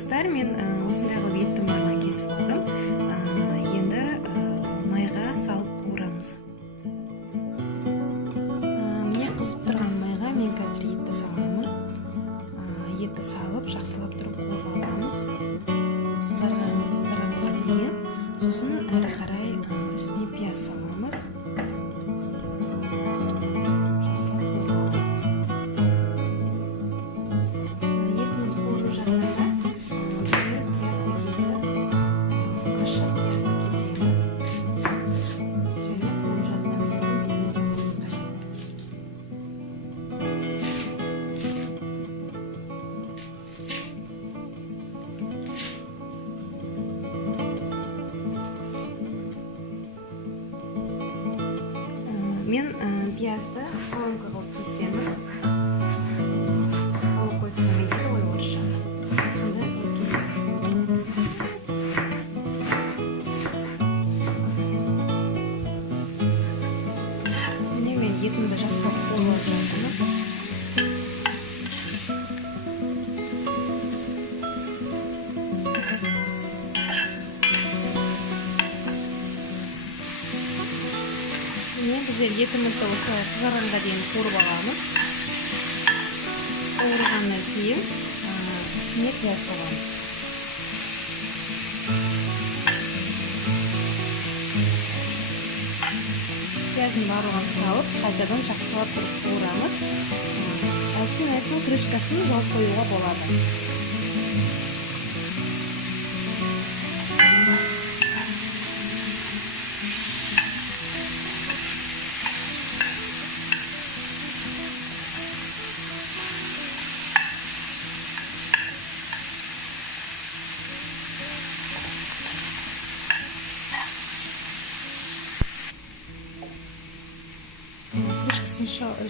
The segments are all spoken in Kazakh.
достар, мен осындай қылып еттің барлығын кесіп алдым. Енді майға салып қуырамыз. Міне қызып тұрған майға мен қазір етті саламын. Етті салып, жақсылап тұрып қуырып аламыз. Қызарғанға дейін. Сосын әрі қарай үстіне пияз саламыз. Мен пиязды соломка қылып кесемін. Ол қойсам еді ғой орысша. Сонда қылып кесемін. Міне мен етімді жақсылап қуырып жатырмын. Біздер етімізді осылай қызарғанға дейін қуырып аламыз. Қуырғаннан кейін үстіне пияз саламыз. Пияздың барлығын салып, қайтадан жақсылап тұрып қуырамыз. Әлсін крышкасын жауып қоюға болады.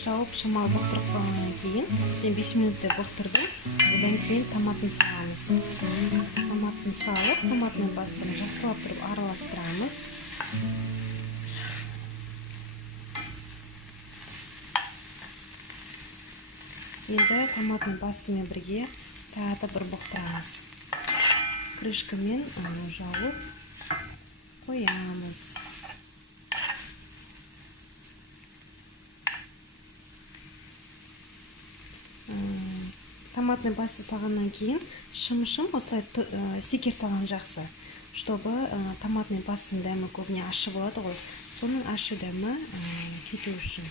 Жауып шамалы бұқтырып кейін 5 минутта бұқтырдым. Одан кейін томатын саламыз. Томатын салып, томатының пастаны жақсылап тұрып араластырамыз. Енді томатын пастымен бірге тағы бір бұқтырамыз. Крышкамен жауып қоямыз. Томатный паста салғаннан кейін шым-шым осылай секер салған жақсы, чтобы томатный пастаның дәмі көбіне ащы болады ғой, соның ащы дәмі кету үшін.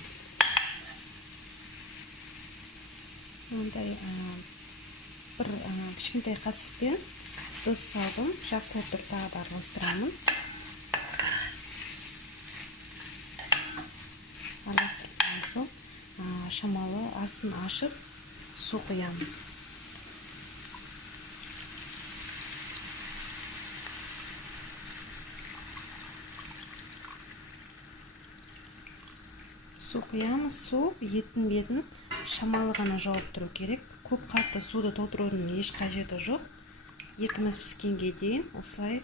Ондай бір кішкентай қасықпен тұз салдым, жақсылап тұрып тағы да араластырамын. Араластырған соң шамалы астын ашып су құямын. Су құямыз, су еттің бетін шамалы ғана жауып тұру керек. Көп қатты суды толтырудың еш қажеті жоқ. Етіміз піскенге дейін осылай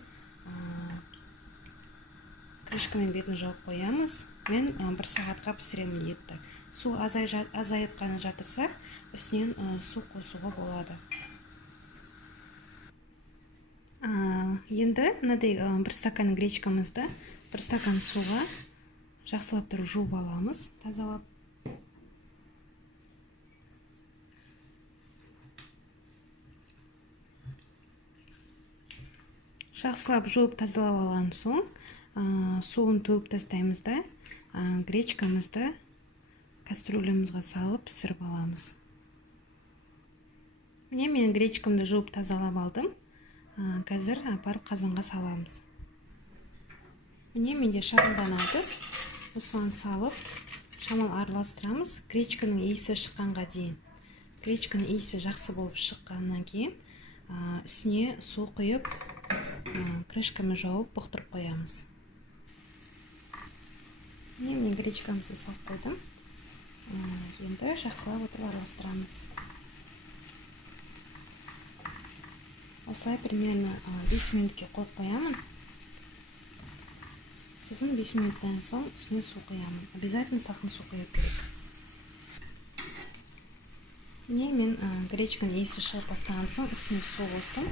крышкамен бетін жауып қоямыз. Мен 1 сағатқа пісіремін етті. Су азайып қана жатырса, үстінен су қосуға болады. Енді мынадай 1 стакан гречкамызды 1 стакан суға жақсылап тұрып жуып аламыз, тазалап. Жақсылап жуып тазалап алған соң, суын төгіп тастаймыз да, гречкамызды кастрюлямызға салып пісіріп аламыз. Міне мен гречкамды жуып тазалап алдым. Қазір апарып қазанға саламыз. Міне менде шағылған ыдыс. Осыған салып, шамал араластырамыз. Гречканың иісі шыққанға дейін. Гречканың иісі жақсы болып шыққаннан кейін, үстіне су құйып, крышкамен жауып бұқтырып қоямыз. Міне мен гречкамызды салып қойдым. Енді жақсылап отырып араластырамыз. Осылай примерно 5 минутке қойып қоямын. Сосын 5 минуттан соң үстіне су құямын. Обязательно салқын су құю керек. Міне мен гречканың иісі шығып бастаған соң үстіне су қостым.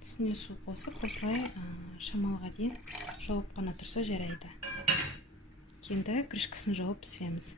Үстіне су қосып, осылай шамалға дейін жауып қана тұрса жарайды. Енді крышкасын жауып пісіреміз.